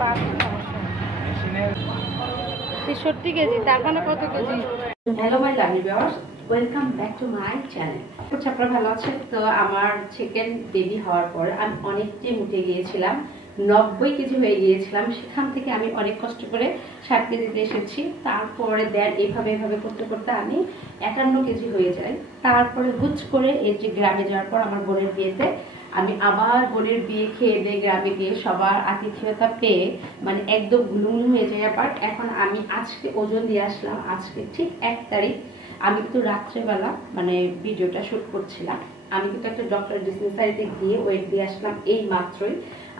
63 KG, তার মানে কত KG? Hello my lovely viewers, welcome back to my channel. আপনারা ভালো আছেন তো? আমার সেকেন্ড বেবি হওয়ার পর আমি অনেকটাই মুটে গিয়েছিলাম, 90 কেজি হয়ে গিয়েছিলাম। সেখান থেকে আমি অনেক কষ্ট করে 60 কেজিতে এসেছি। তারপরে দেন এভাবে করতে করতে আমি 51 কেজি হয়ে যাই। তারপরে হুচ করে এই যে গ্রামে যাওয়ার পর আমার বোনের বিয়েতে আমি আবার বোনের বিয়ে খেয়ে দিয়ে গ্রামে গিয়ে সবার আতিথেয়তা পেয়ে মানে একদম গুলুমুলু হয়ে যায়। আবার এখন আমি আজকে ওজন দিয়ে আসলাম, আজকে ঠিক 1 তারিখ। আমি কিন্তু রাত্রেবেলা মানে ভিডিওটা শুট করছিলাম। আমি কিন্তু একটা ডক্টর ডিসপেন্সারিতে গিয়ে ওয়েট দিয়ে আসলাম এই মাত্রই।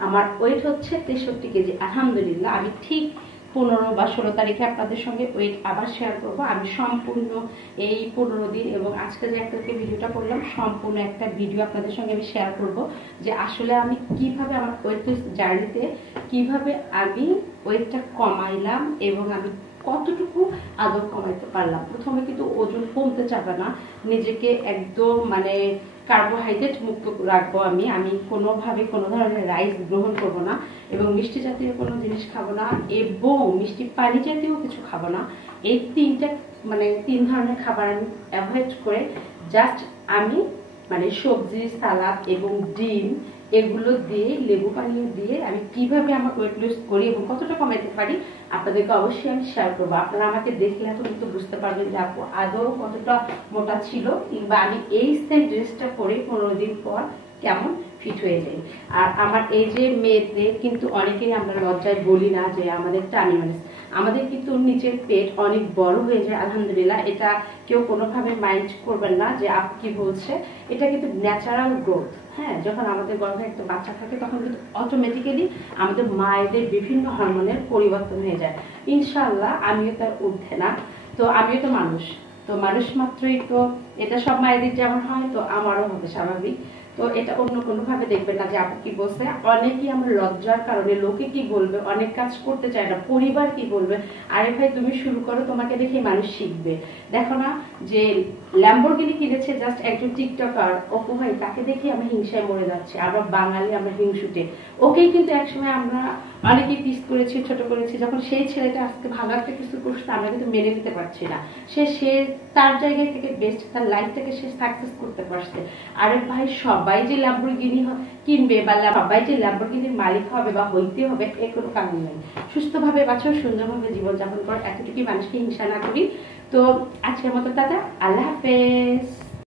আমার ওয়েট হচ্ছে 63 কেজি আলহামদুলিল্লাহ। আমি ঠিক 15 বা 16 তারিখে আপনাদের সঙ্গে ওয়েট আবার শেয়ার করব। আমি সম্পূর্ণ এই 15 দিন এবং আজকে যে একটা ভিডিওটা করলাম সম্পূর্ণ একটা ভিডিও আপনাদের সঙ্গে আমি শেয়ার করব যে আসলে আমি কিভাবে আমার ওয়েট লস জার্নিতে কিভাবে আমি ওয়েটটা কমাইলাম এবং আমি কতটুকু আদর কমাইতে পারলাম। প্রথমে কিন্তু ওজন কমতে চাবে না, নিজেকে একদম মানে কার্বোহাইড্রেট মুক্ত রাখবো। আমি কোনোভাবে কোনো ধরনের রাইস গ্রহণ করব না এবং মিষ্টি জাতীয় কোনো জিনিস খাবো না এবং মিষ্টি পানি জাতীয় কিছু খাবো না। এই তিন ধরনের খাবার আমি অ্যাভয়েড করে জাস্ট আমি মানে সবজি, সালাদ এবং ডিম এগুলো দিয়ে লেবু পানি দিয়ে আমি কিভাবে আমার ওয়েট লস করি এবং কতটা কমাইতে পারি আপনাদেরকে অবশ্যই আমি শেয়ার করবো। আপনারা আমাকে দেখলে এখন কিন্তু বুঝতে পারবেন যে আপু আদৌ কতটা মোটা ছিল কিংবা আমি এই সেম ড্রেসটা পরে 15 দিন পর কেমন ফিট হয়ে যায়। আর আমার এই যে মেয়েদের কিন্তু অনেকেই আমরা লজ্জায় বলি না যে আমাদের টানি মানে আমাদের কিন্তু নিচের পেট অনেক বড় হয়ে যায় আলহামদুলিল্লাহ। এটা কেউ কোনোভাবে মাইন্ড করবেন না যে আপু কি বলছে, এটা কিন্তু ন্যাচারাল গ্রোথ। হ্যাঁ, যখন আমাদের গর্ভে একটা বাচ্চা থাকে তখন কিন্তু অটোমেটিক্যালি আমাদের মায়েদের বিভিন্ন হরমোনের পরিবর্তন হয়ে যায়। ইনশাআল্লাহ আমিও তার ঊর্ধ্বে না, তো আমিও তো মানুষ, তো মানুষ মাত্রই তো এটা সব মায়েদের যেমন হয় তো আমারও হবে স্বাভাবিক। তো এটা অন্য কোনোভাবে দেখবেন না যে আপু কি বলছে। অনেকেই আমার লজ্জার কারণে লোকে কি বলবে অনেক কাজ করতে চায় না, পরিবার কি বলবে। আরে ভাই তুমি শুরু করো, তোমাকে দেখে মানুষ শিখবে। দেখো না যে ল্যাম্বরগিনি কিনেছে জাস্ট একজন টিকটকার, অপু ভাই, তাকে দেখে আমি হিংসায় মরে যাচ্ছি। আমরা বাঙালি, আমরা হিংসুটে। ওকেই কিন্তু একসময় আমরা অনেকেই পিস করেছি, ছোট করেছি। যখন সেই ছেলেটা আজকে ভালো একটা কিছু করছে আমরা কিন্তু মেনে নিতে পারছি না। সে তার জায়গায় থেকে বেস্ট, তার লাইফটাকে সে সাকসেস করতে পারছে। আরে ভাই সবাই যে ল্যাম্বরগিনি কিনবে বা সবাই যে ল্যাম্বরগিনির মালিক হবে বা হইতে হবে এ কোনো কারণ নেই। সুস্থভাবে বাঁচো, সুন্দরভাবে জীবনযাপন করো, এতটুকুই মানুষকে হিংসা না করি। তো আজকের মতো দাদা, আল্লাহ হাফেজ।